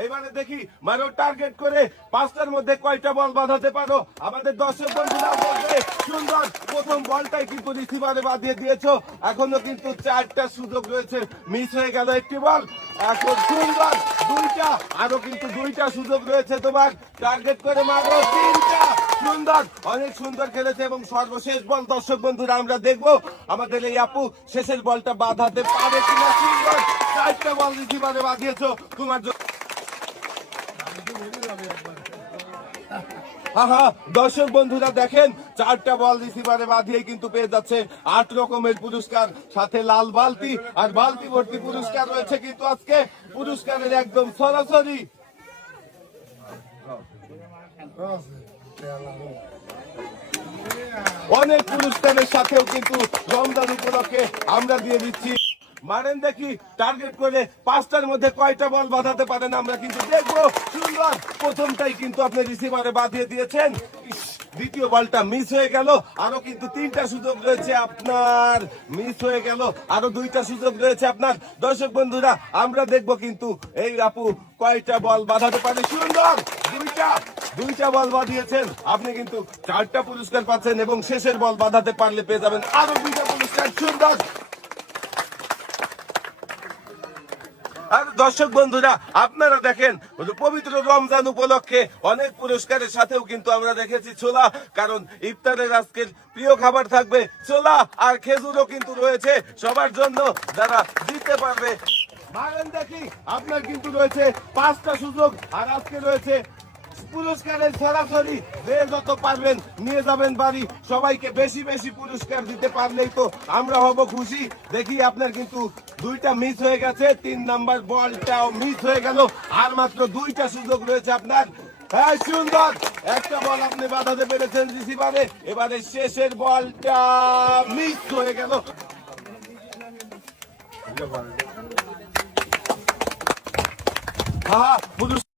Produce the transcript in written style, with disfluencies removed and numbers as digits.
এইবারে দেখি মারো টার্গেট করে পাঁচটার মধ্যে কয়টা বল বাঁধাতে পারো। আমাদের দর্শক বন্ধুরা বলবে সুন্দর প্রথম বলটাই কিন্তু রিসিভারে বাঁধিয়ে দিয়েছো। এখনো কিন্তু চারটা সুযোগ রয়েছে, মিস হয়ে গেল একটি বল। এখন সুন্দর দুইটা, আরো কিন্তু দুইটা সুযোগ রয়েছে তোমার। টার্গেট করে মারো তিনটা। সুন্দর, অনেক সুন্দর খেলেছে। এবং সর্বশেষ বল দর্শক বন্ধুরা আমরা দেখবো আমাদের এই আপু শেষের বলটা বাঁধাতে পারে কিনা। সুন্দর চারটা বল রিসিভারে বাঁধিয়েছো তোমার। দর্শক বন্ধুরা দেখেন চারটা বল রিসিভারে বাঁধিয়ে কিন্তু পেয়ে যাচ্ছে 8 রকমের পুরস্কার, সাথে লাল বালতি আর বালতি ভর্তি পুরস্কার রয়েছে কিন্তু আজকে পুরস্কারের একদম সরাসরি। অনেক পুরস্কারের সাথেও কিন্তু রমজান উপলক্ষে আমরা দিয়ে দিচ্ছি। মারেন দেখি টার্গেট করে পাঁচটার মধ্যে কয়টা বল বাঁধাতে পারেন আমরা কিন্তু দেখবো। সুন্দর প্রথমটাই কিন্তু আপনি রিসিভারে বাঁধিয়ে দিয়েছেন। দ্বিতীয় বলটা মিস হয়ে গেল। আরো কিন্তু তিনটা সুযোগ রয়েছে দুইটা মিস হয়ে গেল। আরো দুইটা সুযোগ রয়েছে আপনার। দর্শক বন্ধুরা আমরা দেখবো কিন্তু এই আপু কয়টা বল বাঁধাতে পারে। সুন্দর দুইটা বল বাঁধিয়েছেন আপনি, কিন্তু চারটা পুরস্কার পাচ্ছেন এবং শেষের বল বাঁধাতে পারলে পেয়ে যাবেন আরো দুইটা পুরস্কার। সুন্দর। আর দর্শক বন্ধুরা আপনারা দেখেন পবিত্র রমজান উপলক্ষে অনেক পুরস্কারের সাথেও কিন্তু আমরা দেখেছি ছোলা, কারণ ইফতারের আজকের প্রিয় খাবার থাকবে ছোলা, আর খেজুরও কিন্তু রয়েছে সবার জন্য যারা দিতে পারবে। মারেন দেখি আপনার কিন্তু রয়েছে 5টা সুযোগ, আর আজকে রয়েছে পুরস্কারের সরাসরি। যে যত পারবেন নিয়ে যাবেন বাড়ি। সবাইকে বেশি বেশি পুরস্কার দিতে পারলেই তো আমরা হব খুশি। দেখি আপনার কিন্তু দুইটা মিস হয়ে গেছে, 3 নাম্বার বলটাও মিস হয়ে গেল। আর মাত্র দুইটা সুযোগ রয়েছে আপনার। হ্যাঁ সুন্দর একটা বল আপনি বাঁধাতে পেরেছেন রিসিভারে। এবারে শেষের বলটা মিস হয়ে গেল। হ্যাঁ